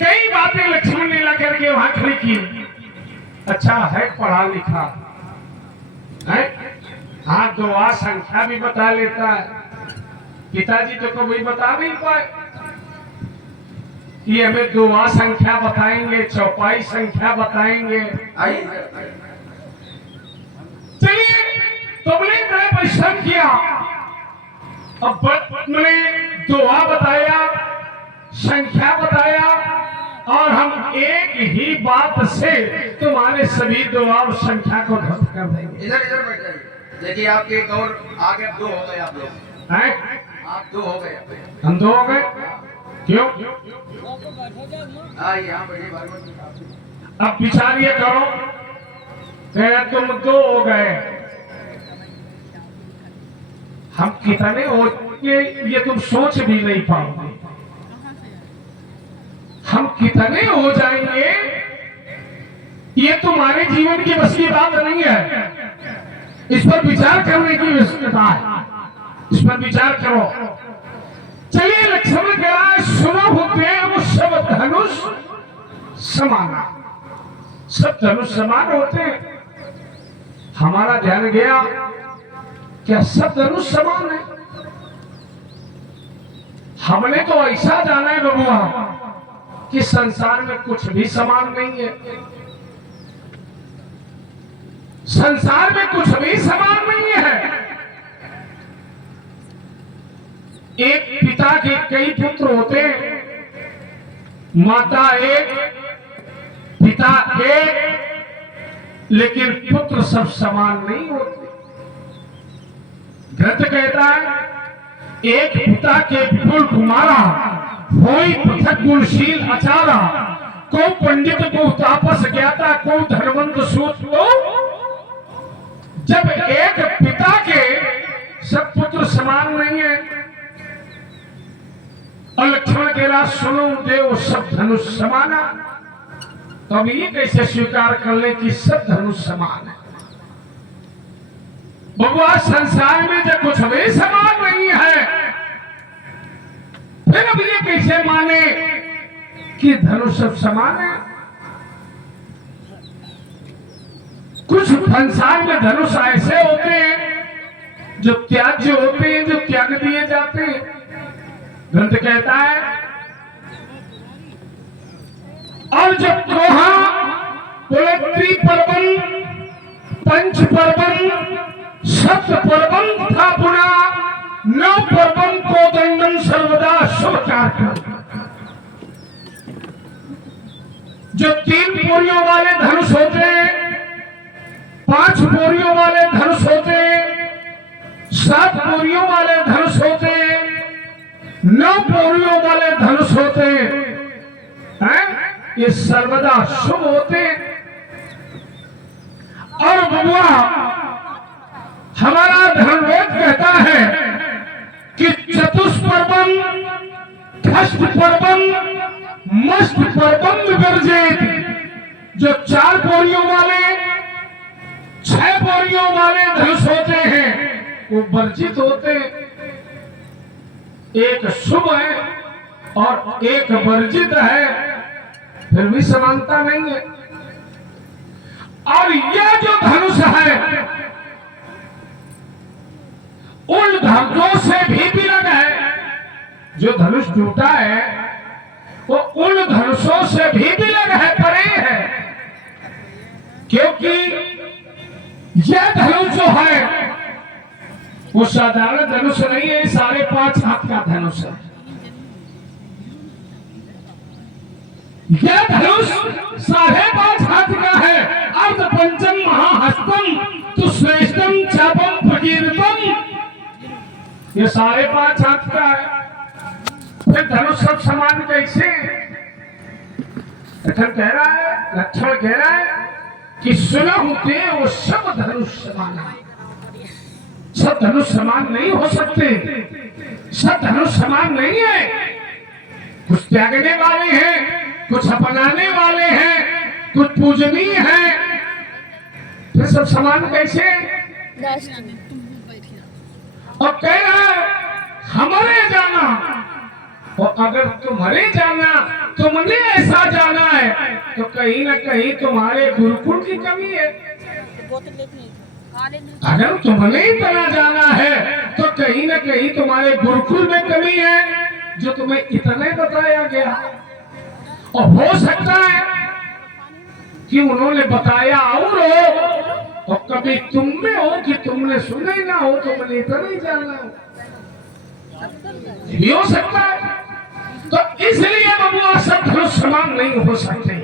कई बातें लक्ष्मण ने ला करके वहां खड़ी की। अच्छा है पढ़ा लिखा है, हाँ दुआ संख्या भी बता लेता है। पिताजी तो कभी बता नहीं पाए कि हमें दुआ संख्या बताएंगे, चौपाई संख्या बताएंगे। चलिए तुमने बड़े परिश्रम किया, अब मैंने दुआ बताया, संख्या बताया, और हम एक ही बात से तुम्हारे सभी दुआ और संख्या को ध्वस्त कर देंगे। इधर इधर बैठ जाइए। देखिए आपके एक और आगे दो हो गए, आप लोग हैं? आप दो हो गए। हम दो हो गए क्यों? हाँ यहाँ बैठिए भागवत। अब विचार ये करो कि तुम दो हो गए, हम कितने हो ये तुम सोच भी नहीं पाओगे। हम कितने हो जाएंगे ये तुम्हारे जीवन की बस की बात नहीं है। इस पर विचार करने की आवश्यकता है, इस पर विचार करो। चलिए लक्ष्मण कह रहा है सुनो होते वो सब धनुष समाना, सब धनुष समान होते हैं। हमारा ध्यान गया क्या सब धनुष समान है? हमने तो ऐसा जाना है बबुआ कि संसार में कुछ भी समान नहीं है। संसार में कुछ भी समान नहीं है। एक पिता के कई पुत्र होते हैं, माता एक, पिता एक, लेकिन पुत्र सब समान नहीं होते। ग्रंथ कहता है एक पिता के कुल कुमारा कोई पृथक गुणशील आचारा, को पंडित को तापस ज्ञाता को धर्मंत सूत को। जब एक पिता के सब पुत्र समान नहीं है, और लक्ष्मण कह रहा सुनो देव सब धनुष समाना, तो अब ये कैसे स्वीकार कर ले कि सब धनुष समान है? बबुआ संसार में जब कुछ भी समान नहीं है, फिर अब ये कैसे माने कि धनुष सब समान है? कुछ संसार में धनुष ऐसे होते हैं जो त्याज्य होते हैं, जो त्याग दिए जाते हैं। ग्रंथ कहता है और जब कोहा बोले त्रिपर्वन, पंच पर्वन, सप्त पर्वन तथा पुनः नव पर्वन को दंडन सर्वदा शुभकार कर। जो 3 बोरियों वाले धनुष होते हैं, 5 बोरियों वाले धनुष होते हैं, 7 बोरियों वाले धनुष होते हैं, 9 बोरियों वाले धनुष होते हैं, ये सर्वदा शुभ होते हैं। और बबुआ हमारा धर्मवेद कहता है कि चतुष्पर्वन, षष्ठ पर्वन, मष्ट पर्वन विवर्जित। जो 4 बोरियों वाले, 6 बोरियों वाले धनुष होते हैं वो वर्जित होते हैं। एक शुभ है और एक वर्जित है, फिर भी समानता नहीं है। और यह जो धनुष है उन धनुषों से भी विलग है। जो धनुष टूटा है वो उन धनुषों से भी विलग है, परे है। क्योंकि यह धनुष जो है वो साधारण धनुष नहीं है, 5.5 हाथ का धनुष है। यह धनुष 5.5 हाथ का है। अर्ध पंचम महाहस्तम तो श्रेष्ठम चापम प्रकीर्तम, ये 5.5 हाथ का है। फिर धनुष सब समान कैसे? लक्ष्मण कह रहा है, लक्ष्मण कह रहा है कि सुना होते वो सब धनुष समान है। सब धनुष समान नहीं हो सकते, सब धनुष समान नहीं है। कुछ त्यागने वाले हैं, कुछ अपनाने वाले हैं, कुछ पूजनीय हैं, फिर सब समान कैसे? और कह रहा है हमारे जाना और अगर तुम्हारे जाना, तुमने ऐसा जाना है, तो कहीं ना कहीं तुम्हारे गुरुकुल की कमी है। अगर तुमने इतना जाना है तो कहीं ना कहीं तुम्हारे गुरुकुल में कमी है, जो तुम्हें इतने बताया गया। और हो सकता है कि उन्होंने बताया और हो, और कभी तुम में हो कि तुमने सुने ना हो, तुमने इतना ही जाना हो, भी हो सकता है। तो इसलिए बबुआ सब धनुष समान नहीं हो सकते।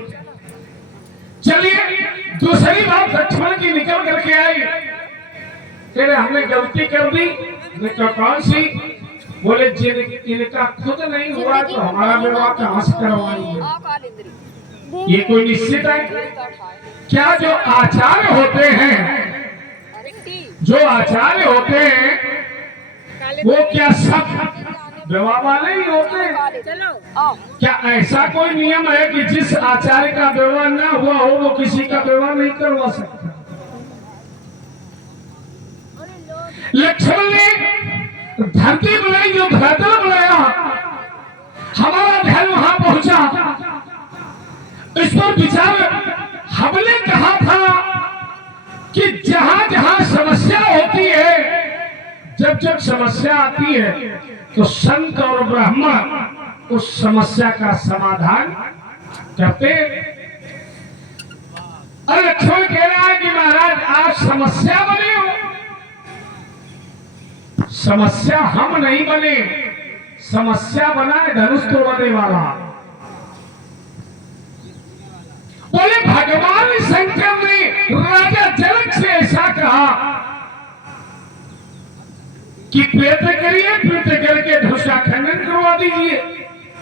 चलिए दूसरी बात लक्ष्मण की निकल करके आई, कहते हमने गलती कर दी। निकल कौन सी? बोले जिनका खुद नहीं हुआ तो हमारा विवाह कहां से करवाएंगे? ये कोई निश्चित है क्या? जो आचार्य होते हैं, जो आचार्य होते हैं वो क्या सब विवाह वाले ही होते हैं? क्या ऐसा कोई नियम है कि जिस आचार्य का विवाह ना हुआ हो वो किसी का विवाह नहीं करवा सकता? लक्ष्मण ने धरती बनाई, जो धरातल बनाया, हमारा ध्यान वहां पहुंचा। इस पर विचार हमने कहा था कि जहां जहां समस्या होती है, जब जब समस्या आती है तो संत और ब्राह्मण उस समस्या का समाधान करते। और लक्ष्मण कह रहा है कि महाराज आप समस्या बने हो। समस्या हम नहीं बने, समस्या बना है धनुष तोड़ने वाला। बोले भगवान शंकर ने राजा जनक से ऐसा कहा कि प्रयत्न करिए, प्रयत्न करके धनुष का खंडन करवा दीजिए।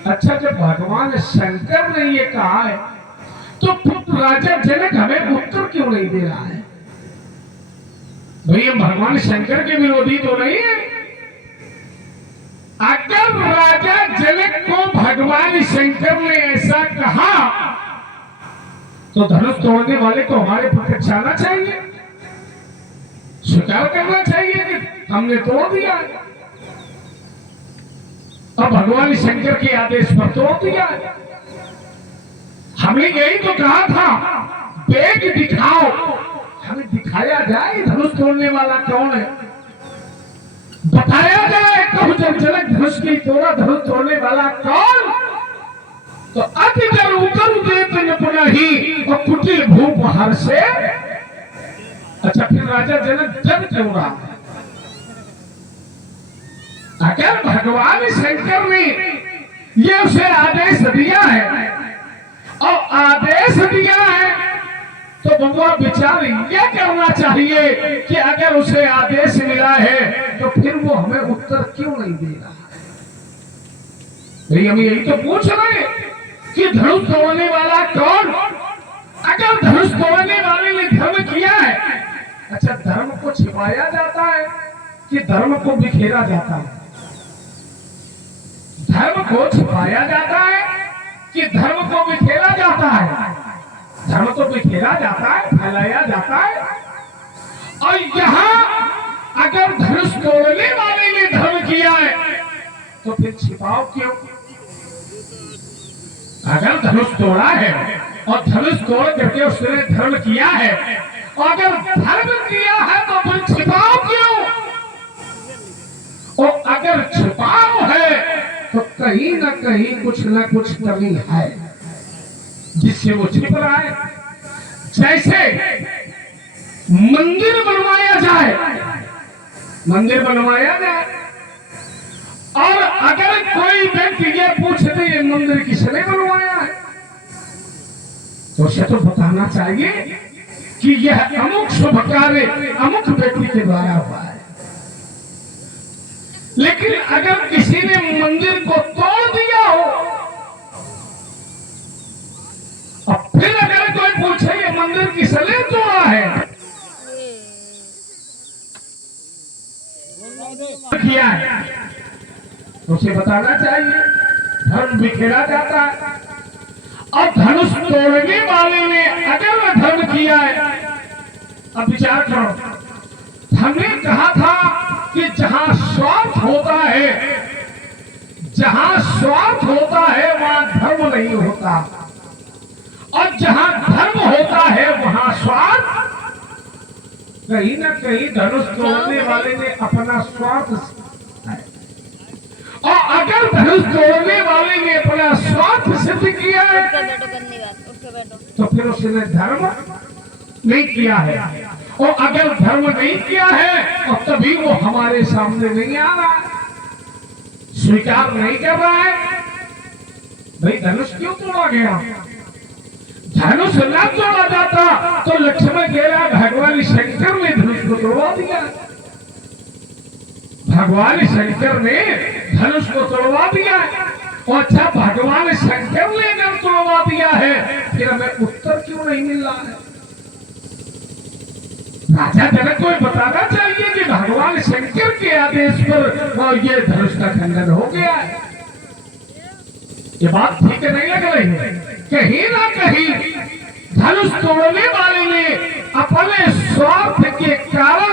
अच्छा, जब भगवान शंकर ने ये कहा है तो राजा जनक हमें उत्तर क्यों नहीं दे रहा है? भैया भगवान शंकर के विरोधी तो नहीं है। अगर राजा जनक को भगवान शंकर ने ऐसा कहा तो धनुष तोड़ने वाले को हमारे प्रत्यक्ष आना चाहिए, स्वीकार करना चाहिए कि हमने तोड़ दिया। अब भगवान शंकर के आदेश पर तोड़ दिया। हमने यही तो कहा था, वेग दिखाओ, हमें दिखाया जाए धनुष तोड़ने वाला कौन है, बताया जाए। कब जब जनक धनुष की तोड़ा, धनुष तोड़ने वाला कौन? तो अति जल उतर देते पुनः ही और कुटिल भूप हर से। अच्छा, फिर राजा जनक जब क्यों रहा? अगर भगवान शंकर ने ये उसे आदेश दिया है और आदेश दिया है तो बबुआ विचार ये करना चाहिए कि अगर उसे आदेश मिला है तो फिर वो हमें उत्तर क्यों नहीं दे रहा है? भाई हम यही तो पूछ रहे हैं कि धनुष तोड़ने वाला कौन? अगर धनुष तोड़ने वाले ने धर्म किया है, अच्छा धर्म को छिपाया जाता है कि धर्म को बिखेरा जाता है? धर्म को छिपाया जाता है कि धर्म को बिखेरा जाता है? धर्म तो बिखेरा जाता है, फैलाया जाता है। और यहाँ अगर धनुष तोड़ने वाले ने धर्म किया है तो फिर छिपाओ क्यों? अगर धनुष तोड़ा है और धनुष तोड़ करके उसने धर्म किया है, और अगर धर्म किया है तो फिर छिपाओ क्यों? और अगर छिपाओ है तो कहीं ना कहीं कुछ ना कुछ कमी है जिससे वो छिप रहा है। जैसे मंदिर बनवाया जाए, मंदिर बनवाया जाए और अगर कोई व्यक्ति ये पूछ दे ये मंदिर किसने बनवाया है, तो उसे तो बताना चाहिए कि यह अमुक शुभ कार्य अमुक व्यक्ति के द्वारा हुआ है। लेकिन अगर किसी ने मंदिर को तोड़ दिया हो और फिर अगर कोई पूछे ये मंदिर किसने तोड़ा है, किया है, तो उसे बताना चाहिए। धर्म बिखेरा जाता है और धनुष तोड़ने वाले ने अगर धर्म किया है, अब विचार करो। हमने कहा था कि जहां स्वार्थ होता है, जहां स्वार्थ होता है वहां धर्म नहीं होता, और जहां धर्म होता है वहां स्वार्थ। कहीं ना कहीं धनुष तोड़ने वाले ने अपना स्वार्थ, और अगर धनुष तोड़ने वाले ने अपना स्वार्थ सिद्ध किया है तो फिर उसने धर्म नहीं किया है, और अगर धर्म नहीं किया है और तभी वो हमारे सामने नहीं आ रहा है, स्वीकार नहीं कर रहा है। भाई धनुष क्यों तोड़ा गया? धनुष न तोड़ा जाता तो लक्ष्मण कह रहा भगवान शंकर ने धनुष को तोड़वा दिया, भगवान शंकर ने धनुष को तोड़वा दिया। और अच्छा भगवान शंकर ने अगर तोड़वा दिया है फिर हमें उत्तर क्यों नहीं मिल रहा है? राजा जनक को बताना चाहिए कि भगवान शंकर के आदेश पर ये धनुष का खंडन हो गया है। ये बात ठीक नहीं लग रही है। कहीं ना कहीं धनुष तोड़ने वाले ने अपने स्वार्थ के कारण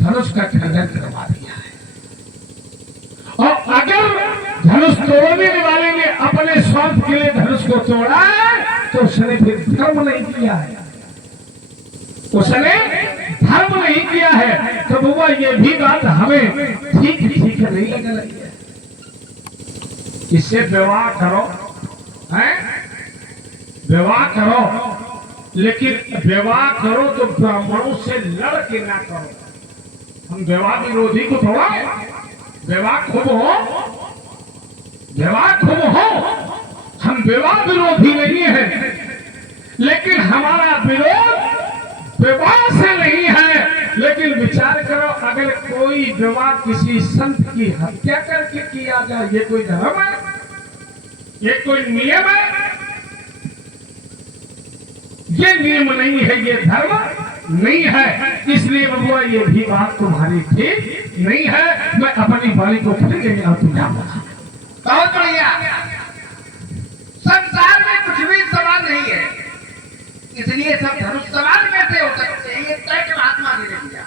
धनुष का खंडन करवा दिया है, और अगर धनुष तोड़ने वाले ने अपने स्वार्थ के लिए धनुष को तोड़ा है तो उसने फिर धर्म नहीं किया है, उसने धर्म नहीं किया है। तो बुआ ये भी बात हमें ठीक नहीं लग रही है। इससे विवाह करो, हैं? विवाह करो, लेकिन विवाह करो तो ब्राह्मणों से लड़ के ना करो। हम विवाह विरोधी को थोड़ा, विवाह खूब हो, विवाह खूब हो, हम विवाह विरोधी नहीं है, लेकिन हमारा विरोध विवाह से नहीं है। लेकिन विचार करो, अगर कोई विवाह किसी संत की हत्या करके किया जाए, ये कोई धर्म है? ये कोई नियम है? ये नियम नहीं है, ये धर्म नहीं है। इसलिए बबुआ ये भी बात तुम्हारी ठीक नहीं है। मैं अपनी वाली को फिर गया तुझा बहुत बढ़िया। संसार में कुछ भी सवाल नहीं है, इसलिए सब धनुष सवाल कैसे हो सकते हैं? ये तय महात्मा जी ने किया।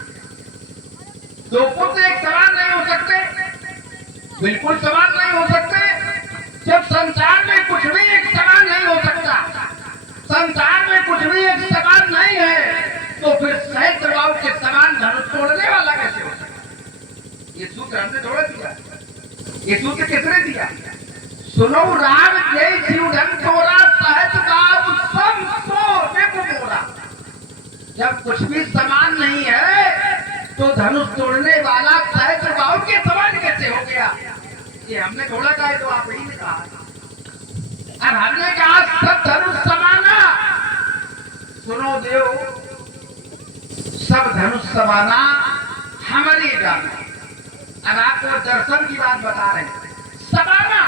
दो पुत्र एक सवाल नहीं हो सकते, बिल्कुल सवाल नहीं हो सकते। जब संसार में कुछ भी एक सवाल नहीं हो सकता, संसार में कुछ भी एक सवाल नहीं है, तो फिर सहस्त्र बाहु के समान धनुष तोड़ने वाला कैसे हो सकता? ये सूत्र हमने तोड़ दिया। ये सूत्र किसने दिया? सुनो राम जय जीव ढंग तोड़ा सहस्त्र बाहु सब सोने को मोड़ा। जब कुछ भी समान नहीं है तो धनुष तोड़ने वाला सहस्त्र बाहु के समान कैसे हो गया? ये हमने थोड़ा कहा है तो आप ही ने कहा। अब हमने कहा सब धनुष समाना। सुनो देव, सब धनुष समाना हमारी जाना। अब आपको दर्शन की बात बता रहे हैं। समाना,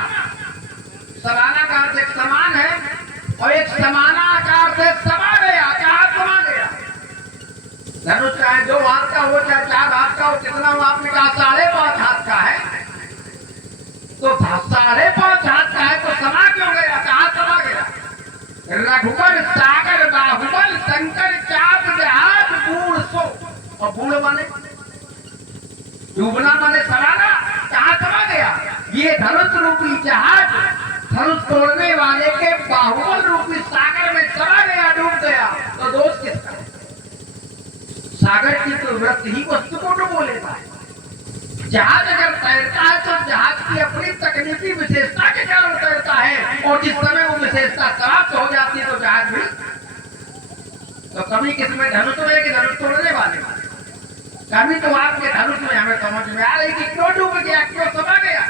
समाना का अर्थ एक समान है, और एक समाना का अर्थ है समा गया। कहा समा गया? धनुष चाहे 2 हाथ का हो चाहे 4 हाथ का हो, कितना हो? आपने कहा 5.5 हाथ का है, तो 5.5 हाथ का है तो समा क्यों गया? कहा समा गया? रघुबर सागर बाहुबल शंकर चाप जहाज बूढ़ सो। और बूढ़ माने डूबना, माने समाना। कहा समा गया? ये धनुष रूपी जहाज धनुष तोड़ने वाले के बाहुबल रूपी सागर में समा गया, डूब गया। तो दोष किसका? सागर की तो वृत्ति ही वस्तु को डुबो लेता है। जहाज अगर तैरता है तो जहाज की अपनी तकनीकी विशेषता के कारण तैरता है, और जिस समय वो विशेषता समाप्त हो जाती है तो जहाज भी। तो कमी किसमें? धनुष में कि धनुष तोड़ने वाले? कमी तो आपके धनुष में। हमें समझ में आ रही कि क्यों डूब गया, क्यों समा गया।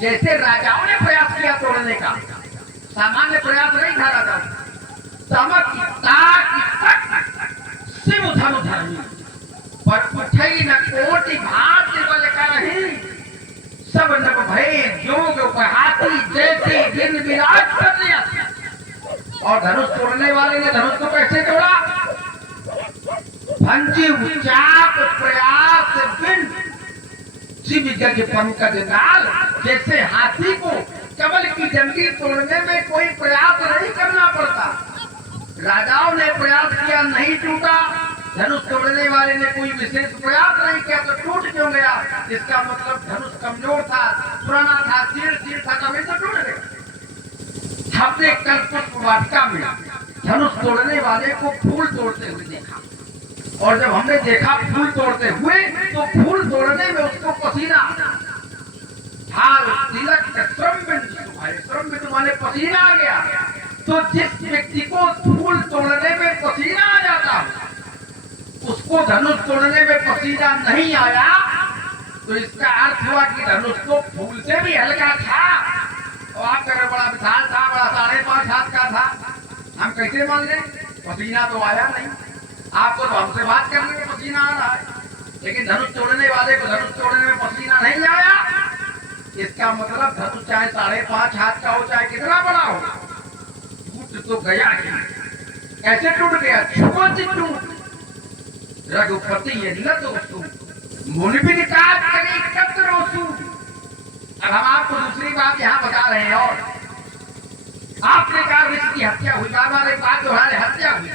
जैसे राजाओं ने प्रयास किया तोड़ने का, सामान्य प्रयास नहीं था राजा। तमक शिव धनु धर्मी पर उठई न कोटि भांति बल करहि, सब नभ भय जोग उपहाती जैसे दिन विराट प्रत्यय। और धनुष तोड़ने वाले ने धनुष को कैसे तोड़ा? भंजी उचाप प्रयास बिन शिव गज पंकज नाल। जैसे हाथी को कमल की जंजीर तोड़ने में कोई प्रयास नहीं करना पड़ता। राजाओं ने प्रयास किया, नहीं टूटा, धनुष तोड़ने वाले ने कोई विशेष प्रयास नहीं किया तो टूट क्यों गया? इसका मतलब धनुष कमजोर था, पुराना था, चीड़ था, तभी तो टूट गया। हमने कल पुष्प वाटिका में धनुष तोड़ने वाले को फूल तोड़ते हुए देखा, और जब हमने देखा फूल तोड़ते हुए तो फूल तोड़ने में उसको पसीना हाल तिलक श्रम बिंदु माने पसीना आ गया। तो जिस व्यक्ति को फूल तोड़ने में पसीना आ जाता उसको धनुष तोड़ने में पसीना नहीं आया, तो इसका अर्थ हुआ कि धनुष तो फूल से भी हल्का था। और आप कह रहे बड़ा विशाल था, बड़ा 5.5 हाथ का था, हम कैसे मान लें? पसीना तो आया नहीं। आपको तो हमसे बात करने में पसीना आ रहा है, लेकिन धनुष तोड़ने वाले को धनुष तोड़ने में पसीना नहीं आया। इसका मतलब धनुष चाहे 5.5 हाथ का हो, चाहे कितना बड़ा हो, टूट तो गया ही। कैसे टूट गया? छुपो रघुपति मुनिविनिकात करी कतरोसु। अब हम आपको दूसरी बात यहाँ बता रहे हैं। और आपने कहा ऋषि की हत्या हुई, बार एक बात दोहरा रहे, हत्या हुई।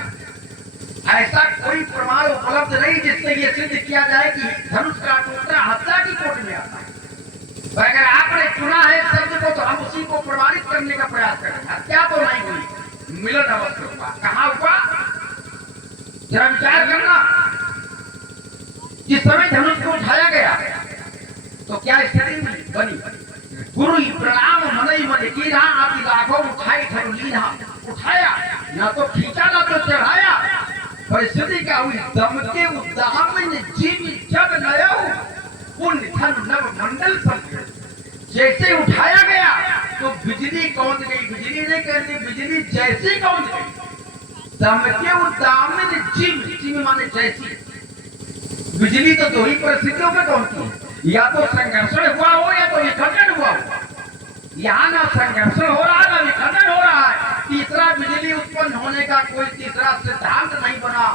ऐसा कोई प्रमाण उपलब्ध नहीं जिससे ये सिद्ध किया जाए कि धनुष का टूटना हत्या की कोट में आता है। अगर आपने चुना है शब्द को, तो हम उसी को प्रमाणित करने का प्रयास करें। हत्या तो नहीं हुई, मिलन अवश्य हुआ। कहाँ हुआ? जरा विचार करना। जिस समय धनुष को उठाया गया तो क्या स्थिति बनी? गुरु प्रणाम मनई मन की आदि लाखों उठाई धनुलीना। उठाया, न तो खींचा न तो चढ़ाया। परिस्थिति क्या हुई? दम के उद्दाम जीवी जग नयौ पुण्य धन नव मंडल संग। जैसे उठाया गया तो बिजली कौंध गई। बिजली नहीं कहती, बिजली जैसी कौंध गई। दम के उद्दाम जीवी माने जैसी। बिजली तो दो ही परिस्थितियों में कौनती है, या तो संघर्षण हुआ हो या तो विखंडन हुआ हो। यहाँ ना संघर्षण हो रहा है ना विखंडन हो रहा है। तीसरा बिजली उत्पन्न होने का कोई तीसरा सिद्धांत नहीं बना।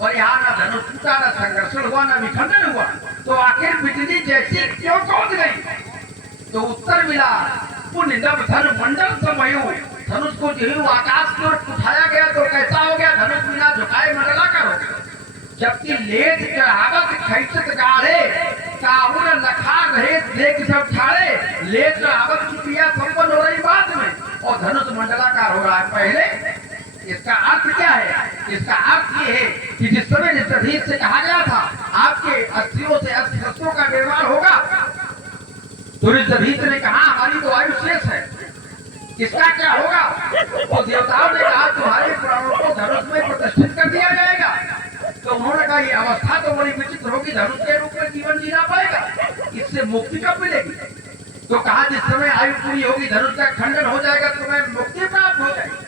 और यहाँ ना धनुष टूटा, ना संघर्षण हुआ, ना विखंडन हुआ। तो आखिर बिजली जैसी क्यों कौंध गई? तो उत्तर मिला पुण्य नव धन मंडल समयो। धनुष को जो आकाश की ओर उठाया गया तो कैसा हो गया? धनुष बिना झुकाए मंडलाकार हो गया। जबकि लेत चढ़ावत खैचत गाढ़े काहुर लखा रहे देख सब ठाड़े। लेत चढ़ावत की क्रिया संपन्न हो रही बाद में, और धनुष मंडलाकार हो रहा है पहले। इसका अर्थ क्या है? इसका अर्थ ये है कि जिस समय ऋषभीत से कहा गया था आपके अस्थियों से अस्त्र का निर्माण होगा, तो ऋषभीत ने कहा हमारी तो आयु शेष है, इसका क्या होगा? तो देवताओं ने कहा तुम्हारे प्राणों को धनुष में प्रतिष्ठित कर दिया जाएगा। तो उन्होंने कहा ये अवस्था तो बड़ी विचित्र होगी, धनुष के रूप में जीवन जीना पाएगा, इससे मुक्ति कब मिलेगी? तो कहा जिस समय आयु पूरी होगी धनुष का खंडन हो जाएगा, तुम्हें मुक्ति प्राप्त हो जाएगी।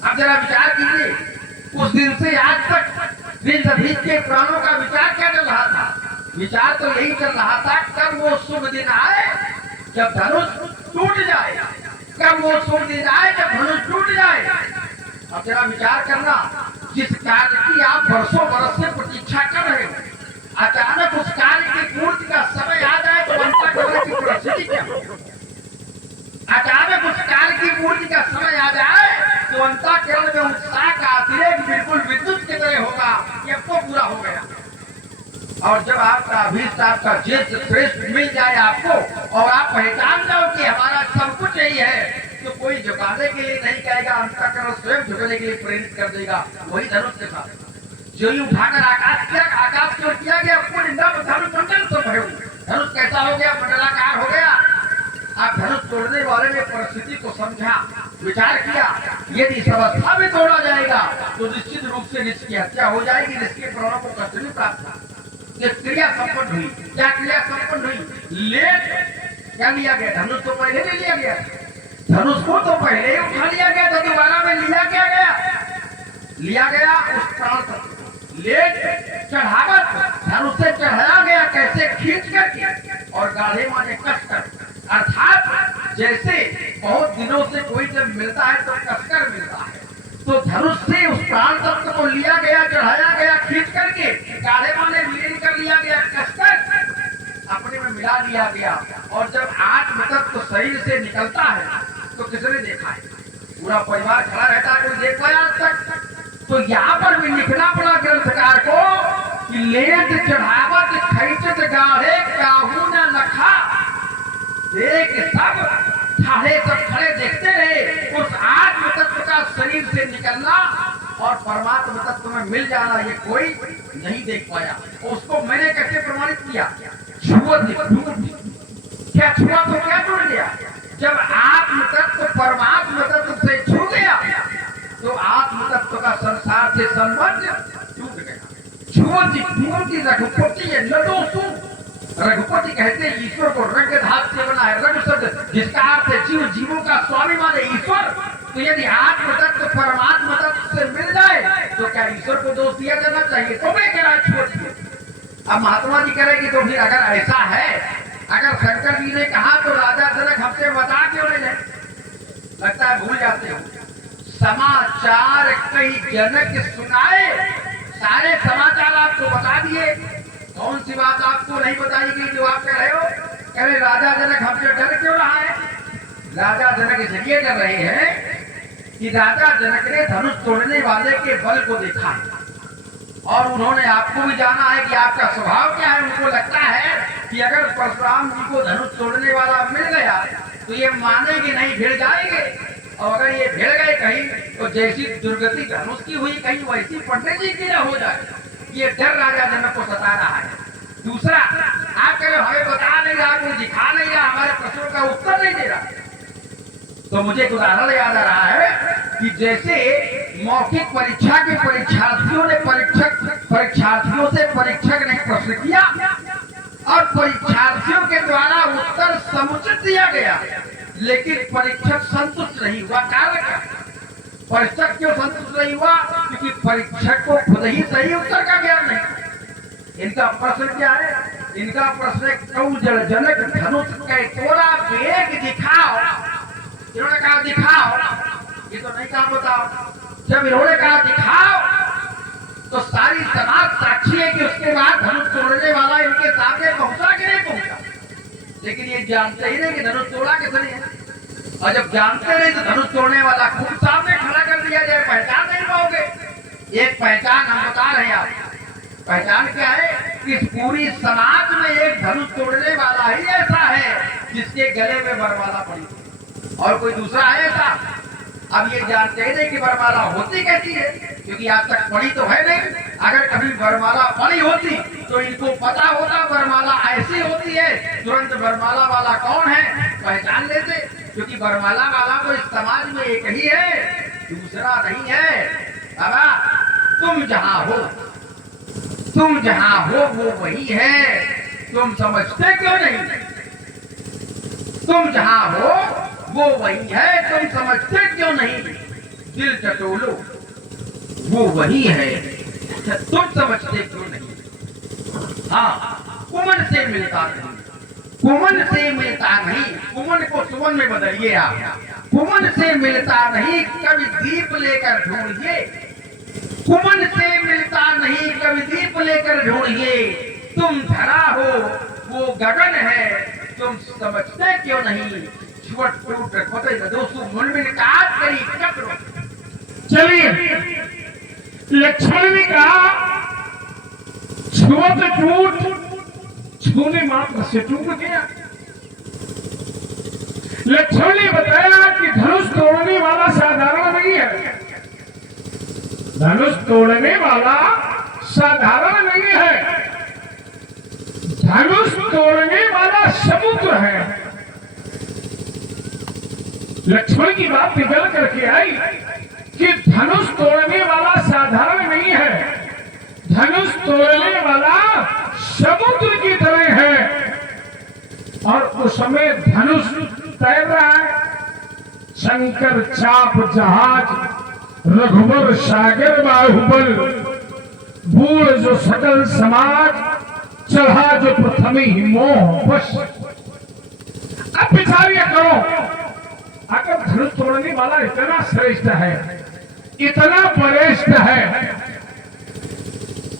अब जरा विचार कीजिए, उस दिन से आज तक ऋषभीत के प्राणों का विचार क्या चल रहा था? विचार तो यही चल रहा था कब वो शुभ दिन आए जब धनुष टूट जाए, कब वो शुभ दिन आए जब धनुष टूट जाए। अब जरा विचार करना, जिस कार्य की आप वर्षों बरस से प्रतीक्षा कर रहे हो, अचानक उस कार्य की पूर्ति का समय आ जाए तो अंतर करने की परिस्थिति क्या हो? अचानक उस कार्य की पूर्ति का समय आ जाए तो अंतःकरण में उत्साह का अतिरेक बिल्कुल विद्युत की तरह होगा, ये तो पूरा हो गया। और जब आपका अभीष्ट आपका जिद श्रेष्ठ मिल जाए आपको, और आप पहचान जाओ कि हमारा सब कुछ यही है, तो कोई झुकाने के लिए नहीं कहेगा, अंतःकरण स्वयं झुकने के लिए प्रेरित कर देगा। वही धनुष के साथ जो ही उठाकर आकाश की ओर किया गया, पूर्ण नव धनुष मंडल तो भयो। धनुष कैसा हो गया? मंडलाकार हो गया। अब धनुष तोड़ने वाले ने परिस्थिति को समझा, विचार किया, यदि इस अवस्था में तोड़ा जाएगा तो निश्चित रूप से ऋषि की हत्या हो जाएगी, ऋषि के प्राणों को कष्ट नहीं प्राप्त। ये क्रिया संपन्न हुई। क्या क्रिया संपन्न हुई? लेट क्या लिया गया? धनुष तो पहले नहीं लिया गया, धनुष को तो पहले ही उठा लिया गया, तो दोबारा में लिया क्या गया? लिया गया उस प्राण तत्व को। लेट चढ़ावत, धनुष से चढ़ाया गया कैसे? खींच करके और गाढ़े माने कस कर। अर्थात जैसे बहुत दिनों से कोई जब मिलता है तो कसकर मिलता है, तो धनुष से उस प्राण तत्व को लिया गया, चढ़ाया गया खींच करके, गाढ़े माने विलीन कर लिया गया, कसकर अपने में मिला लिया गया। और जब आत्म तत्व शरीर से निकलता है तो किसने देखा है? पूरा परिवार खड़ा रहता है, कोई देख पाया आज तक? तो यहाँ पर भी लिखना पड़ा ग्रंथकार को कि लेत चढ़ावत खैचत गाढ़े काहू न नखा। एक सब ठाड़े सब खड़े देखते रहे उस आत्म तत्व का शरीर से निकलना और परमात्मा तत्व में मिल जाना, ये कोई नहीं देख पाया। उसको मैंने कैसे प्रमाणित किया? क्या छुआ तो क्या जुड़ गया? जब आत्म तत्व परमात्मा तत्व से छू गया तो आत्म तत्व का संसार से संबंध टूट गया। रघुपति है न दोस्तों, रघुपति कहते हैं ईश्वर को रंग धात से बना है। रघु शब्द जिसका अर्थ है जीव, जीवों का स्वामी माने ईश्वर। तो यदि आत्म तत्व परमात्मा तत्व से मिल जाए तो क्या ईश्वर को दोष दिया जाना चाहिए? तो मैं कह रहा छोड़। अब महात्मा जी करेगी तो फिर अगर ऐसा है, अगर शंकर जी ने कहा तो राजा जनक हमसे बता क्यों नहीं जाए? लगता है भूल जाते हो। समाचार कई जनक सुनाए, सारे समाचार आपको बता दिए, कौन सी बात आपको नहीं बताई गई जो आप कह रहे हो? कह रहे राजा जनक हमसे डर क्यों रहा है? राजा जनक इसलिए डर रहे हैं कि राजा जनक ने धनुष तोड़ने वाले के बल को देखा है और उन्होंने आपको भी जाना है कि आपका स्वभाव क्या है। उनको लगता है कि अगर परशुराम जी को धनुष तोड़ने वाला मिल गया तो ये मानेंगे नहीं, भिड़ जाएंगे। और अगर ये भिड़ गए कहीं तो जैसी दुर्गति धनुष की हुई कहीं वैसी पंडित जी की न हो जाए, ये डर राजा जनक को सता रहा है। दूसरा, आप कह रहे हमें बता नहीं रहा, कोई दिखा नहीं रहा, हमारे प्रश्नों का उत्तर नहीं दे रहा। तो मुझे एक उदाहरण याद आ रहा है कि जैसे मौखिक परीक्षा के परीक्षार्थियों से परीक्षक ने प्रश्न किया और परीक्षार्थियों के द्वारा उत्तर समुचित दिया गया, लेकिन परीक्षक संतुष्ट नहीं हुआ। कारण क्या? परीक्षक क्यों संतुष्ट नहीं हुआ? क्योंकि परीक्षक को खुद ही सही उत्तर का ज्ञान नहीं। इनका प्रश्न क्या है? इनका प्रश्न है कौजल जनक धनुष के तोड़ा वेग दिखाओ। इन्होंने कहा दिखाओ, ये तो नहीं कहा बताओ। जब इन्होंने कहा दिखाओ तो सारी समाज साक्षी है कि उसके बाद धनुष तोड़ने वाला इनके सामने पहुंचा कि नहीं पहुंचा। लेकिन ये जानते ही नहीं कि धनुष तोड़ा किसने है, और जब जानते नहीं तो धनुष तोड़ने वाला खुद सामने खड़ा कर दिया जाए, पहचान नहीं पाओगे। एक पहचान हम बता रहे हैं आप, पहचान क्या है? कि इस पूरी समाज में एक धनुष तोड़ने वाला ही ऐसा है जिसके गले में बरमाला पड़ी, और कोई दूसरा है ऐसा? अब ये जानते ही नहीं कि बरमाला होती कैसी है, क्योंकि आज तक पड़ी तो है नहीं। अगर कभी बरमाला पड़ी होती तो इनको पता होता बरमाला ऐसी होती है, तुरंत बरमाला वाला कौन है पहचान लेते। क्योंकि बरमाला वाला तो इस समाज में एक ही है, दूसरा नहीं है। बाबा तुम जहां हो वो वही है, तुम समझते क्यों नहीं? तुम जहां हो वो वही है, तुम समझते क्यों नहीं? दिल टटोलो वो वही है, तुम समझते क्यों नहीं? हाँ, कुमन से मिलता नहीं, कुमन से मिलता नहीं। कुमन को सुमन में बदलिए आप। कुमन से मिलता नहीं, कभी दीप लेकर ढूंढिए। कुमन से मिलता नहीं, कभी दीप लेकर ढूंढिए। तुम धरा हो वो गगन है, तुम समझते क्यों नहीं? दोस्तों मन में काट करी करो। चलिए, लक्ष्मण ने कहा छुअत टूट, छूने मात्र से टूट गया। लक्ष्मण ने बताया कि धनुष तोड़ने वाला साधारण नहीं है, धनुष तोड़ने वाला साधारण नहीं है, धनुष तोड़ने वाला समुद्र है। लक्ष्मण की बात निकल करके आई कि धनुष तोड़ने वाला साधारण नहीं है, धनुष तोड़ने वाला समुद्र की तरह है, और उसमें धनुष तैर रहा है। शंकर चाप जहाज, रघुवर सागर बाहुबल, बूढ़ जो सकल समाज, चढ़ा जो प्रथमी मोह बस। अब विचार करो, अगर धनुष तोड़ने वाला इतना श्रेष्ठ है, इतना वरिष्ठ है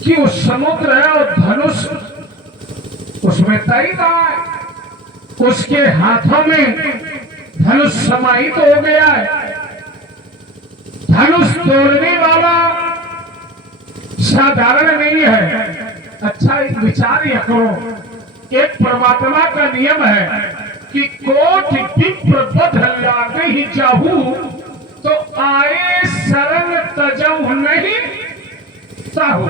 कि उस समुद्र है और धनुष उसमें तैर रहा है, उसके हाथों में धनुष समाहित हो गया है। धनुष तोड़ने वाला साधारण नहीं है। अच्छा एक विचार यह करो, एक परमात्मा का नियम है कि कोट विप्र बध लागे ही जाहू तो आए शरण तजऊ नहीं ताहू।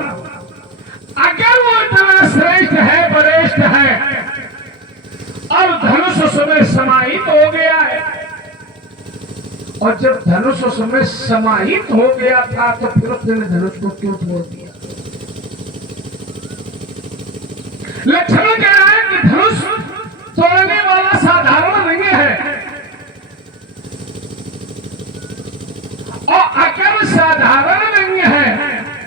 अगर वो इतना श्रेष्ठ है, वरिष्ठ है और धनुष उसमें समाहित हो गया है, और जब धनुष उसमें समाहित हो गया था तो फिर उसने धनुष को क्यों छोड़ दिया? लक्ष्मण कह रहा है कि धनुष तोड़ने वाला साधारण नहीं है, और अगर साधारण नहीं है,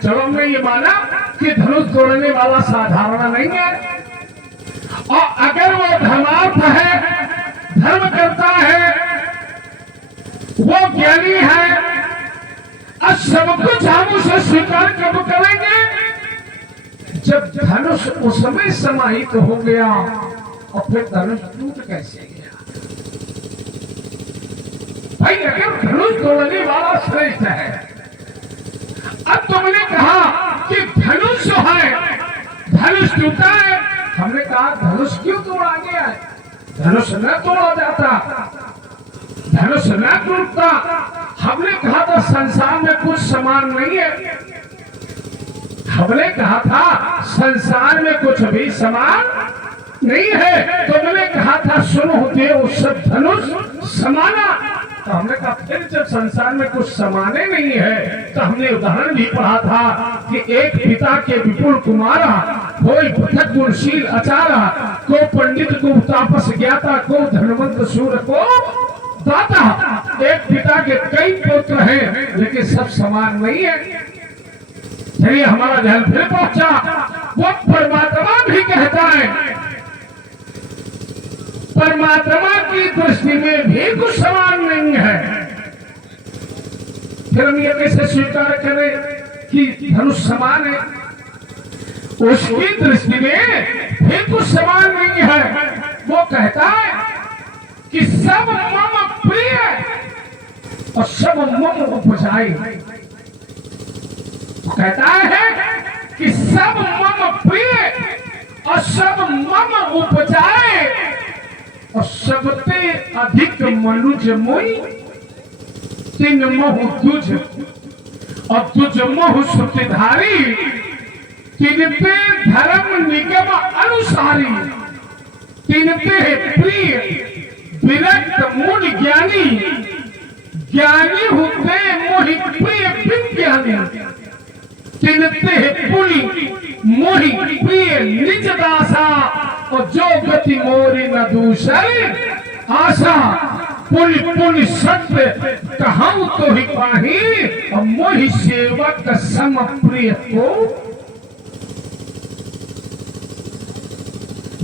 चलो हमने ये माना कि धनुष तोड़ने वाला साधारण नहीं है, और अगर वो धर्मार्थ है, धर्म करता है, वो ज्ञानी है, और सब कुछ हम उसे स्वीकार कब करेंगे? जब धनुष उसमें समाहित हो गया, और फिर धनुष टूट कैसे गया? भाई अगर धनुष तोड़ने वाला श्रेष्ठ है, अब तुमने कहा कि धनुष जो है, धनुष टूटा है, हमने कहा धनुष क्यों तोड़ा गया है? धनुष न तोड़ा जाता, धनुष न टूटता। हमने कहा था संसार में कुछ समान नहीं है, हमने कहा था संसार में कुछ भी समान नहीं है। तुमने कहा था सुनो देव सब धनुष समाना, तो हमने कहा फिर जब संसार में कुछ समाने नहीं है, तो हमने उदाहरण भी पढ़ा था कि एक पिता के विपुल कुमारा, कोई पृथक गुणशील अचारा, को पंडित को तापस ज्ञाता, को धनवंत सूर को दाता। एक पिता के कई पुत्र हैं, लेकिन सब समान नहीं है। चलिए हमारा ध्यान फिर पहुंचा, वो परमात्मा भी कहता है, परमात्मा की दृष्टि में भी कुछ समान नहीं है। फिर हम ये कैसे स्वीकार करें कि धनुष समान है? उसकी दृष्टि में भी कुछ समान नहीं है। वो कहता है कि सब मम प्रिय और सब मम उपजाए। कहता है कि सब मम प्रिय और सब मम उपजाए, और सबते अधिक मनुज मोई तिन मोह तुझ, और तुझ मोह सुतिधारी, तिनते धर्म निगम अनुसारी, तिनते प्रिय विरक्त मुनि ज्ञानी, ज्ञानी होते मोहि प्रिय विज्ञानी, तिनते पुनि मोहि प्रिय निज दासा, और जो गति मोरी न दूसर आशा, पुनि पुनि सत्य कहूं तो ही पाही, और मोहि सेवक सम प्रिय को।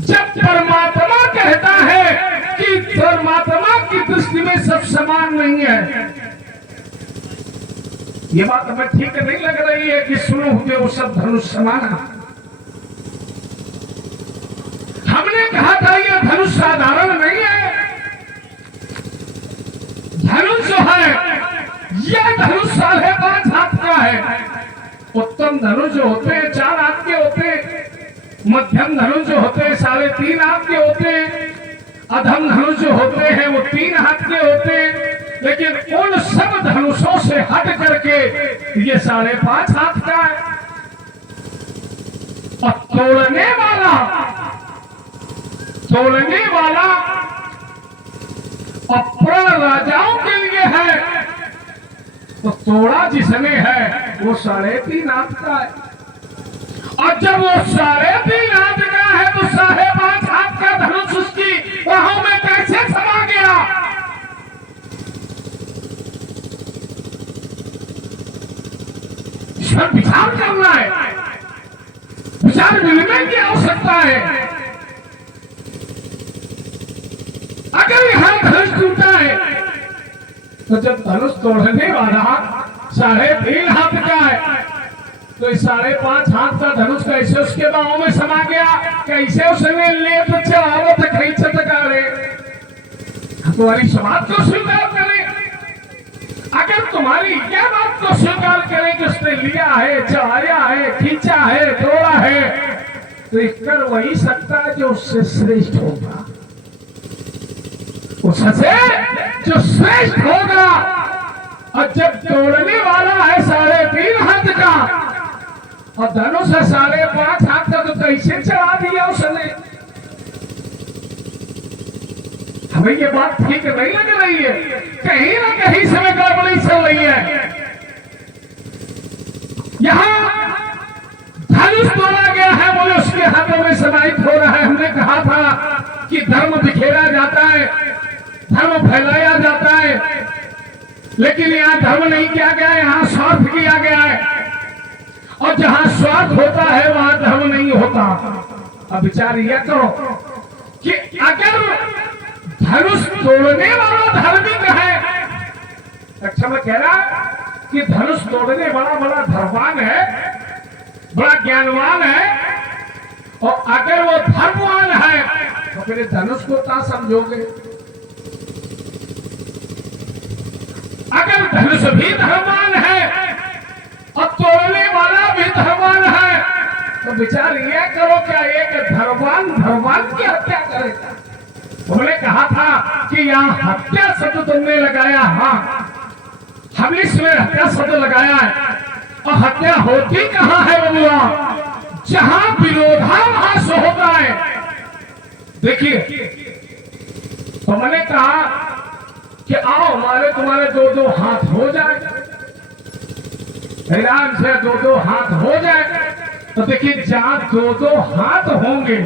जब परमात्मा कहता है कि परमात्मा की दृष्टि में सब समान नहीं है, ये बात हमें ठीक नहीं लग रही है कि सुनो हुए वो सब धनुष समाना। हमने कहा था ये धनुष साधारण नहीं है। धनुष जो है यह धनुष 5.5 हाथ का है। उत्तम धनुष जो होते हैं 4 हाथ के होते हैं, मध्यम धनुष जो होते हैं 3.5 हाथ के होते हैं, अधम धनुष जो होते हैं वो 3 हाथ के होते हैं। लेकिन उन सब धनुषों से हट करके ये 5.5 हाथ का है। और तोड़ने वाला अप्रण राजाओं के लिए है, तो तोड़ा जिसने है वो 3.5 हाथ का है। और जब वो 3.5 हाथ का है तो 5.5 हाथ का धनुष उसकी बाहों में कैसे समा गया? इस पर विचार करना है, विचार विनिमय की आवश्यकता है। अगर यहां धनुष टूटा है तो जब धनुष तोड़ने वाला 3.5 हाथ का है तो इस 5.5 हाथ का धनुष कैसे उसके बाहों में समा गया? कैसे उसने ले तो चढ़ावत खींचत करे? हमारी समाज को स्वीकार करें। अगर तुम्हारी यह बात को स्वीकार करें कि उसने लिया है, चढ़ाया है, खींचा है, तोड़ा है, तो एक कर वही सकता है जो उससे श्रेष्ठ होगा, उससे जो श्रेष्ठ होगा। और जब तोड़ने वाला है 3.5 हाथ का और धनुष है 5.5 हाथ का, तो कैसे चढ़ा दिया उसने? हमें ये बात ठीक नहीं लग रही है, कहीं ना कहीं समय गड़बड़ी चल रही है। यहाँ धनुष तोड़ा गया है, बोले उसके हाथों में समाहित हो रहा है। हमने कहा था कि धर्म बिखेरा जाता है, धर्म फैलाया जाता है, लेकिन यहाँ धर्म नहीं किया गया है, यहाँ स्वार्थ किया गया है। और जहां स्वार्थ होता है वहां धर्म नहीं होता। अब विचार यह करो कि अगर धनुष तोड़ने वाला धार्मिक है, अच्छा मैं कह रहा कि धनुष तोड़ने वाला बड़ा धर्मवान है, बड़ा ज्ञानवान है, और अगर वो धर्मवान है तो फिर धनुष को क्या समझोगे? अगर धनुष भी धर्मवान है और तोड़ने वाला भी धर्मवान है, तो विचार यह करो क्या एक धर्मवान की हत्या करेगा? हमने कहा था कि यहाँ हत्या शब्द तुमने लगाया, हाँ हमने इसमें हत्या शब्द लगाया है, और हत्या होती कहाँ है बबुआ? जहां विरोधाभास होता है। देखिए, तो मैंने कहा कि आओ हमारे तुम्हारे 2-2 हाथ हो जाए, ईरान से 2-2 हाथ हो जाए। तो देखिए, जहां 2-2 हाथ होंगे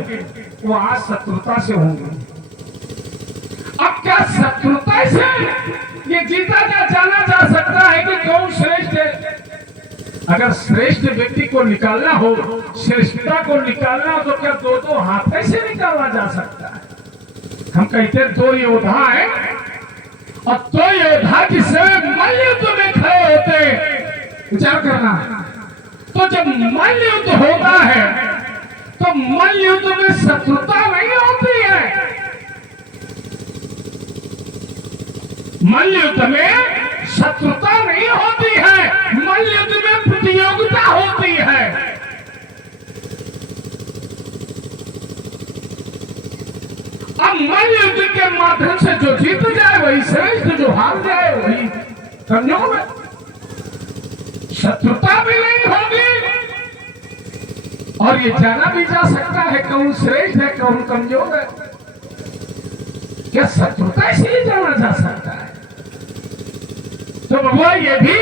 वहां शत्रुता से होंगे। अब क्या शत्रुता से ये जीता जाना जा सकता है कि कौन श्रेष्ठ है? अगर श्रेष्ठ व्यक्ति को निकालना हो, श्रेष्ठता को निकालना हो, तो क्या 2-2 हाथ से निकाला जा सकता है? हम कहते 2 योद्धा है, और 2 योद्धा जिससे मल्लयुद्ध में खड़े होते, विचार करना है। तो जब मल्लयुद्ध होता है तो मल्लयुद्ध में शत्रुता नहीं होती है, मल्लयुद्ध में शत्रुता नहीं होती है, मल्लयुद्ध में प्रतियोगिता होती है। अब मल्लयुद्ध के माध्यम से जो जीत जाए वही श्रेष्ठ, जो हार जाए वही कमजोर है। शत्रुता भी नहीं होगी और ये जाना भी जा सकता है कौन श्रेष्ठ है कौन कमजोर है। क्या शत्रुता इसलिए जाना जा सकता है? तो भगवान ये भी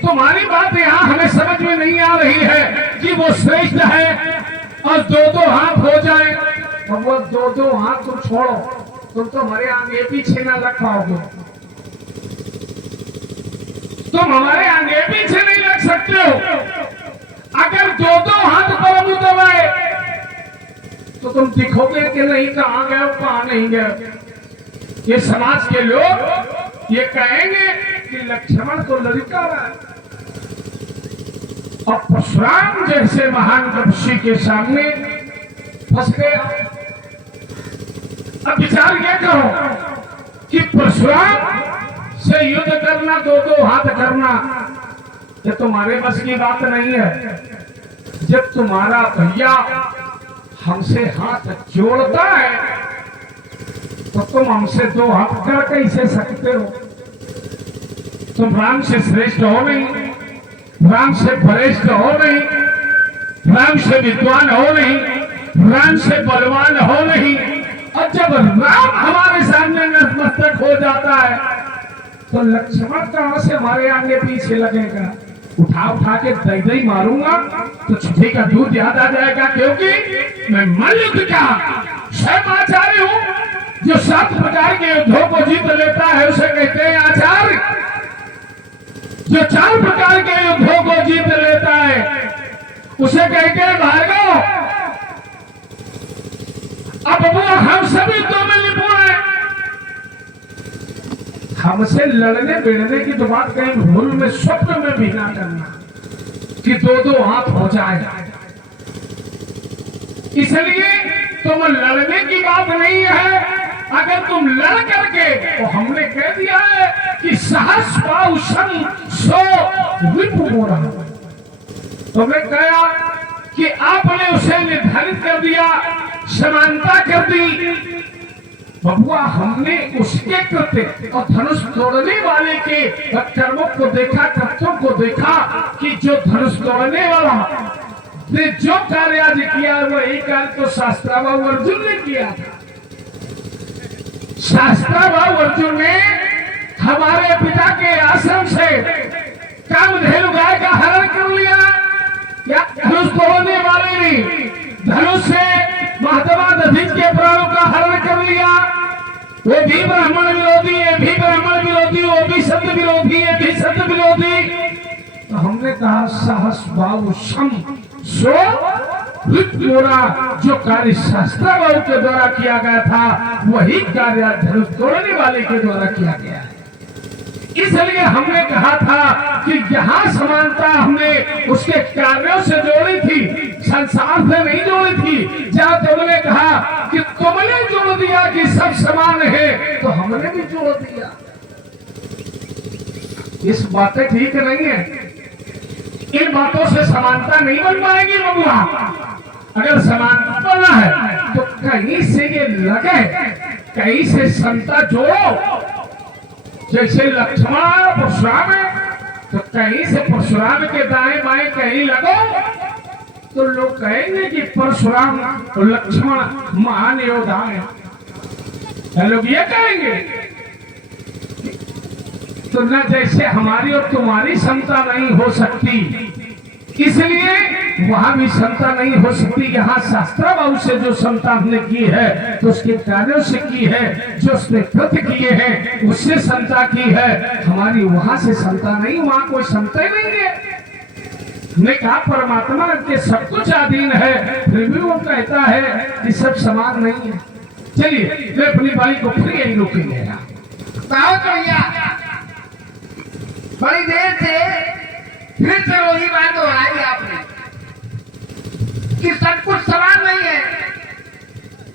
तुम्हारी बात यहाँ हमें समझ में नहीं आ रही है कि वो श्रेष्ठ है और 2-2 हाथ हो जाए। भगवान 2-2 हाथ तुम छोड़ो, तुम तो हमारे आगे पीछे ना लग पाओगे, तुम हमारे आगे पीछे नहीं लग सकते हो। अगर 2-2 हाथ पर दबाए तो तुम दिखोगे कि नहीं कहाँ गए कहाँ नहीं गए। ये समाज के लोग ये कहेंगे कि लक्ष्मण को ललकारा, और परशुराम जैसे महान तपस्वी के सामने फंस गया। अब विचार ये करो कि परशुराम से युद्ध करना, 2-2 हाथ करना, ये तुम्हारे बस की बात नहीं है। जब तुम्हारा भैया हमसे हाथ जोड़ता है तो तुम हमसे 2 हाथ कर कैसे सकते हो? तुम राम से श्रेष्ठ हो नहीं, राम से वरिष्ठ हो नहीं, राम से विद्वान हो नहीं, राम से बलवान हो नहीं। और जब राम हमारे सामने नतमस्तक हो जाता है तो लक्ष्मण कहां से हमारे आगे पीछे लगेगा? उठा के दई मारूंगा तो छुट्टी का दूध याद आ जाएगा, क्योंकि मैं मल्लयुद्ध का स्वयं आचार्य हूं। जो 7 प्रकार के युद्धों को जीत लेता है उसे कहते हैं आचार्य। जो 4 प्रकार के युद्धों को जीत लेता है उसे कहते हैं भार्गव। अब वो हम सभी युद्धों में निपुण है। हमसे लड़ने भिड़ने की तो बात कहीं भूल में स्वप्न में भी ना करना कि 2-2 हाथ हो जाए। इसलिए तुम लड़ने की बात नहीं है। अगर तुम लड़ करके, तो हमने कह दिया है कि सहस बाहुसम सो विपु मोरा। तो मैं कहा कि आपने उसे निर्धारित कर दिया, समानता कर दी। बबुआ हमने उसके कृत्य और धनुष तोड़ने वाले के कर्मों को देखा, कृत्यों को देखा कि जो धनुष तोड़ने वाला ने जो कार्य आज किया वही कार्य तो शास्त्राभाव अर्जुन ने किया। शास्त्राभाव अर्जुन ने हमारे पिता के आश्रम से कामधेनु गाय का हरण कर लिया। या धनुष तोड़ने वाले ने धनुष से महात्मा दधिच के प्राणों का हरण कर लिया। वो भी ब्राह्मण विरोधी, ये भी ब्राह्मण विरोधी, वो भी सत्य विरोधी, ये भी सत्य विरोधी। तो हमने कहा सहस बाहु सम सो विप्रोरा, जो कार्य शास्त्राभाव के द्वारा किया गया था वही कार्य धनुष तोड़ने वाले के द्वारा किया गया है। इसलिए हमने कहा था कि जहां समानता हमने उसके कार्यों से जोड़ी थी, संसार से नहीं जोड़ी थी। जहां तुमने कहा कि तुमने जोड़ दिया कि सब समान है, तो हमने भी जोड़ दिया। इस बातें ठीक नहीं है। इन बातों से समानता नहीं बन पाएगी बबुआ। अगर समानता बनना है तो कहीं से ये लगे, कहीं से समता जोड़ो। जैसे लक्ष्मण परशुराम है तो कहीं से परशुराम के दाएं बाएं कहीं लगो तो लोग कहेंगे कि परशुराम और लक्ष्मण महान योद्धा हैं। लोग ये कहेंगे। तो न जैसे हमारी और तुम्हारी क्षमता नहीं हो सकती, इसलिए वहां भी क्षमता नहीं हो सकती। यहाँ शास्त्राभाव से जो क्षमता हमने की है तो उसके कार्यों से की है, जो उसने कृत्य किए हैं उससे क्षमता की है। हमारी वहां से क्षमता नहीं, वहां कोई क्षमता ही नहीं है। हमने कहा परमात्मा के सब कुछ अधीन है, फिर भी वो कहता है कि सब समान नहीं है। चलिए मैं अपनी बारी को फिर यही रोकेंगे। बड़ी देर से फिर से वही बात दोहराई आपने कि सब कुछ समान नहीं है,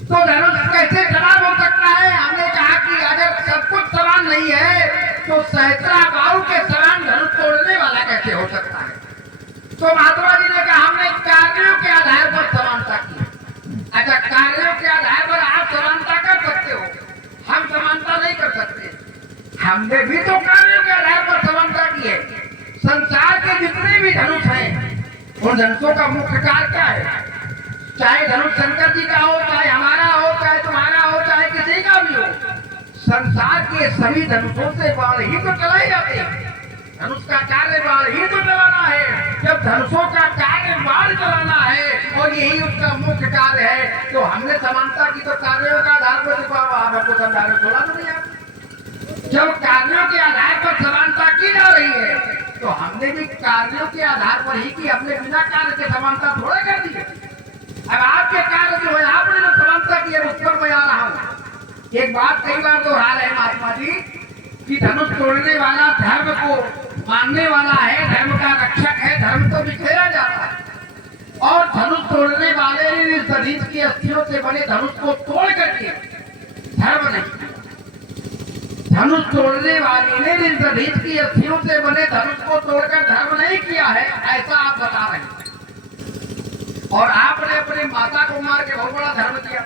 तो धनुष कैसे खराब हो सकता है। हमने कहा कि अगर सब कुछ समान नहीं है तो सहस्त्राबाहु के समान धनुष तोड़ने वाला कैसे हो सकता है। तो महात्मा जी ने कहा हमने कार्यों के आधार पर समानता की। अच्छा, कार्यों के आधार पर आप समानता कर सकते हो, हम समानता नहीं कर सकते। हमने भी तो कार्यों के आधार पर समानता की है। संसार के जितने भी धनुष हैं उन धनुषों का मुख्य कार्य क्या है। चाहे धनुष शंकर जी का हो, चाहे हमारा हो, चाहे तुम्हारा हो, चाहे किसी का भी हो, संसार के सभी धनुषों से बाण ही तो चलाए जाते हैं। धनुष का कार्य बाण ही तो चलाना है। जब धनुषों का कार्य बाण चलाना है और यही उसका मुख्य कार्य है, तो हमने समानता की तो कार्यों का आधार पर हमको समझाने थोड़ा तो नहीं आता। जब कार्यों के आधार पर समानता की जा रही है तो हमने भी कार्यों के आधार पर ही की, हमने बिना कार्य के समानता थोड़ा कर दी है। अब आपके कार्य जो है आपने जो समानता की है उस पर मैं आ रहा हूँ। एक बात कई बार दोहरा रहे महात्मा जी कि धनुष तोड़ने वाला धर्म को मानने वाला है, धर्म का रक्षक है, धर्म तो बिखेरा जाता है। और धनुष तोड़ने वाले ने शरीर की अस्थियों से बने धनुष को तोड़ करके धर्म नहीं, धनुष तोड़ने वाले ने जिन शरीर की अस्थियों से बने धनुष को तोड़कर धर्म नहीं किया है, ऐसा आप बता रहे हैं। और आपने अपने माता को मार के बहुत बड़ा धर्म किया।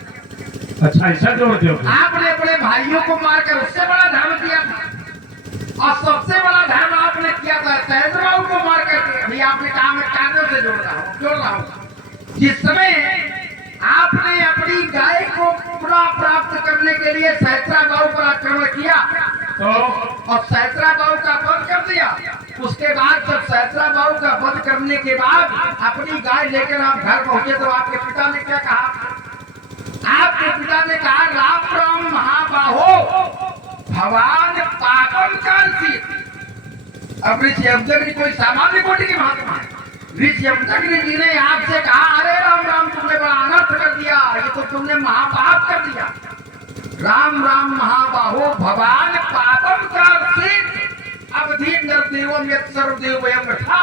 अच्छा, ऐसा जोड़ते हो। आपने अपने भाइयों को मारकर उससे बड़ा धर्म किया और सबसे बड़ा धर्म आपने किया था सहस्त्राबाहु को मार करके। अभी आपने कहा मैं कार्यों से जोड़ रहा हूँ। जिस समय आपने अपनी गाय को पुनः प्राप्त करने के लिए सहस्त्राबाहु पर आक्रमण किया तो और सहस्त्राबाहु का वध कर दिया, उसके बाद जब सहस्त्राबाहु का वध करने के बाद अपनी गाय लेकर आप घर पहुंचे तो आपके पिता ने क्या कहा। आपके पिता ने कहा राम राम महाबाहो भगवान पावन कांसी। अब ऋषि अवधर जी कोई सामान्य कोटि के महात्मा है। ऋषि अवधर जी ने आपसे कहा अरे राम राम तुमने बड़ा अनर्थ कर दिया, ये तो तुमने महापाप कर दिया। राम राम महाबाहो भगवान पापम कांसी अवधि नरदेवम यत् सर्वदेवयम था।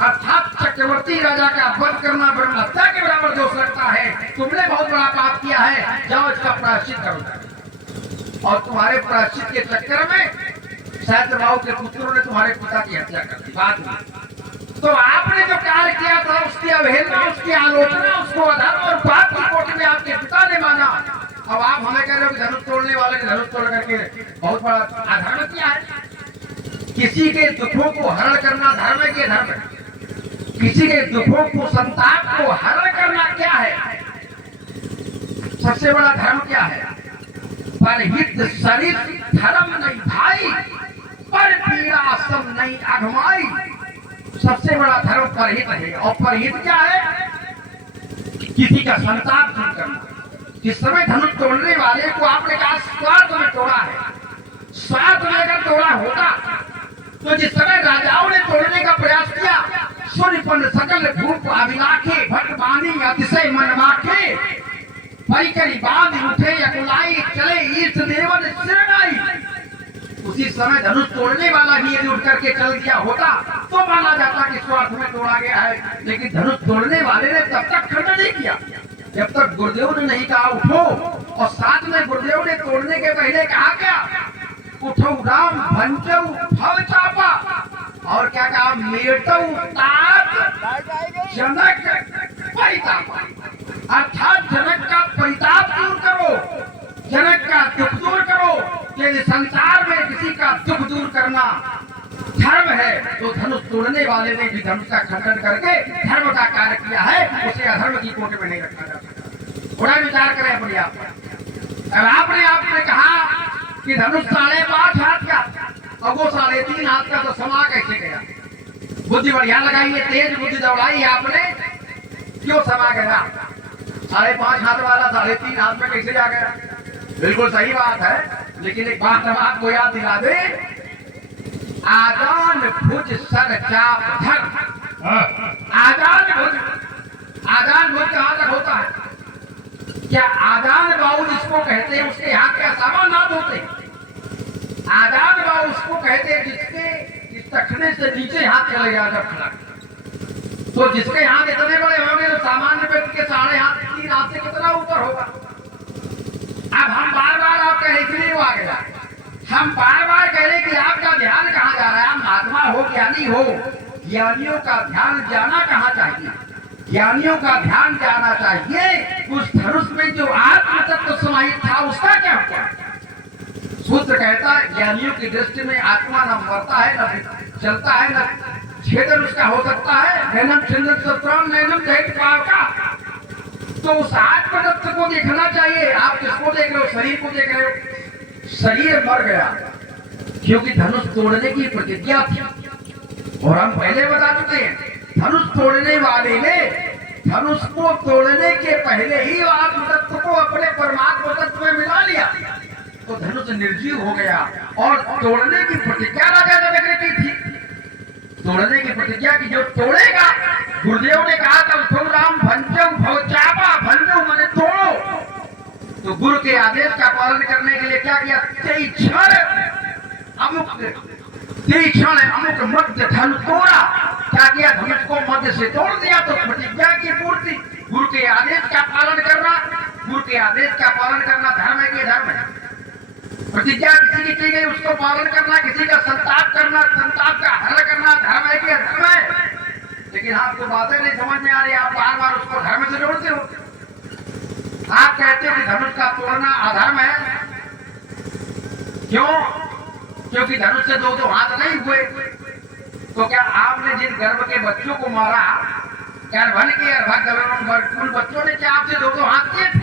अर्थात चक्रवर्ती राजा का वध करना ब्रह्म हत्या के बराबर दोष लगता है। तुमने बहुत बड़ा पाप किया है, जाओ इसका प्रायश्चित करो। और तुम्हारे प्रायश्चित के चक्कर में सहस्त्र बाहु के पुत्रों ने तुम्हारे पिता की हत्या कर दी बाद में। तो आपने जो कार्य किया था उसकी अवहेलना, उसकी आलोचना, उसको अधर्म और पाप की कोटि में आपके पिता ने माना। अब आप हमें कह रहे हो कि धनुष तोड़ने वाले ने धनुष तोड़ करके बहुत बड़ा अधर्म किया है। किसी के दुखों को हरण करना धर्म है कि धर्म है? किसी के दुखों को, संताप को हरण करना क्या है? सबसे बड़ा धर्म क्या है? परहित शरीर धर्म नहीं भाई, पर पीड़ा सब नहीं अघमाई। सबसे बड़ा धर्म परहित है। और परहित क्या है? किसी का संताप दूर करना। जिस समय धनुष तोड़ने वाले को आपने कहा स्वार्थ में तोड़ा है, स्वार्थ में अगर तोड़ा होता तो जिस समय राजाओं ने तोड़ने का प्रयास किया, सूर्यपन सकल भूप अभिलाखे भटवानी अतिशय मनमाखे, परिकरी बांध उठे अकुलाई चले ईश देवन शरणाई। उसी समय धनुष तोड़ने वाला भी यदि उठ करके चल गया होता तो माना जाता कि स्वार्थ में तोड़ा गया है। लेकिन धनुष तोड़ने वाले ने तब तक खंडन नहीं किया जब तक गुरुदेव ने नहीं कहा उठो। और साथ में गुरुदेव ने तोड़ने के पहले कहा क्या? उठो राम भंजऊ भव चापा। और क्या कहा? मेटऊ तात जनक परिताप। अर्थात जनक का परिताप दूर करो, जनक का दुख दूर करो। यदि संसार में किसी का दुख दूर करना धर्म है तो धनुष तोड़ने वाले ने भी धनुष का खंडन करके धर्म का कार्य किया है। उसे अधर्म की कोटि में नहीं रखा जा सकता। थोड़ा विचार करें अपने आप पर। अब आपने कहा कि धनुष 5.5 हाथ का और वो 3.5 हाथ का, तो समा कैसे गया? बुद्धि बढ़िया लगाइए, तेज बुद्धि दौड़ाई आपने, क्यों समा गया? 5.5 हाथ वाला 3.5 हाथ में कैसे जा गया? बिल्कुल सही बात है। लेकिन एक बात हम आपको याद दिला दे, आदान भुज सर चाप धर। आदान भुज कहां तक होता है? क्या आदान बाहु जिसको कहते हैं उसके यहाँ क्या सामान नाद होते? आदान बाहु उसको कहते हैं जिसके इस तखने से नीचे हाथ चले गया जब खड़ा, तो जिसके हाथ इतने बड़े होंगे तो सामान्य व्यक्ति के 3.5 हाथ से कितना ऊपर होगा? अब हम बार-बार आप कह रहे इसलिए वो आ गया, हम बार-बार कह रहे कि आपका ध्यान कहाँ जा रहा है? हम महात्मा हो, ज्ञानी हो, ज्ञानियों का ध्यान जाना कहाँ चाहिए? ज्ञानियों का ध्यान जाना चाहिए उस धनुष में जो आत्म तत्व समाहित था उसका क्या हुआ? सूत्र कहता है ज्ञानियों की दृष्टि में आत्मा न मरता है, न चलता है, न छेदन उसका हो सकता है। नैनम छिंदन सत्राम नैनम दहित पाव का। तो उस आत्म तत्व को देखना चाहिए। आप किसको देख रहे हो? शरीर को देख रहे हो। शरीर मर गया क्योंकि धनुष तोड़ने की प्रतिज्ञा थी। और हम पहले बता चुके हैं धनुष तोड़ने वाले ने धनुष को तोड़ने के पहले ही आत्म तत्व को अपने परमात्मा तत्व में मिला लिया, तो धनुष निर्जीव हो गया। और तोड़ने की प्रतिज्ञा राजा जनक ने की थी। तोड़ने की प्रतिज्ञा की जो तोड़ेगा, गुरुदेव ने कहा था उठो राम भंजऊ भव चापा। भंजऊ माने तोड़ो। तो गुरु के आदेश का पालन करने के लिए क्या किया? तीक्ष्ण अमुक मध्य धन तोड़ा। क्या किया? धनुष को मध्य से तोड़ दिया। तो प्रतिज्ञा की पूर्ति, गुरु के आदेश का पालन करना, गुरु के आदेश का पालन करना धर्म है कि धर्म है? प्रतिज्ञा किसी की गई उसको पालन करना, किसी का संताप करना, संताप का हरण करना धर्म है कि अधर्म है? लेकिन आपको बातें नहीं समझ में आ रही, आप बार-बार उसको धर्म से जोड़ते हो। आप कहते हो कि धनुष का तोड़ना अधर्म है। क्यों? क्योंकि धनुष से 2 हाथ नहीं हुए। तो क्या आपने जिन गर्भ के बच्चों को मारा, गर्भन के उन बच्चों ने क्या आपसे 2 हाथ किए थे?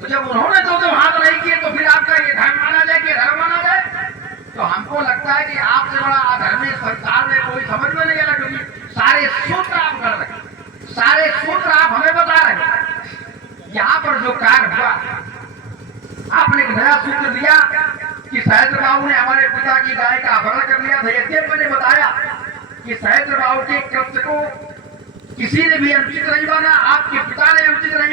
तो जब उन्होंने 2 हाथ नहीं किए तो फिर आपका ये धर्म माना जाए कि धर्म माना जाए? तो हमको लगता है कि आपसे बड़ा अधर्मी संसार में कोई समझ में नहीं आ रहा, क्योंकि सारे सूत्र आप कर रहे, सारे सूत्र आप हमें बता रहे हैं। यहाँ पर जो कार्य हुआ, आपने एक नया सूत्र दिया कि सहस्त्र बाहु ने हमारे पिता की गाय का अपहरण कर लिया था। यद्यपि मैंने बताया कि सहस्त्र बाहु के कृत्य को किसी ने भी अनुचित नहीं माना, आपके पिता ने अनुचित नहीं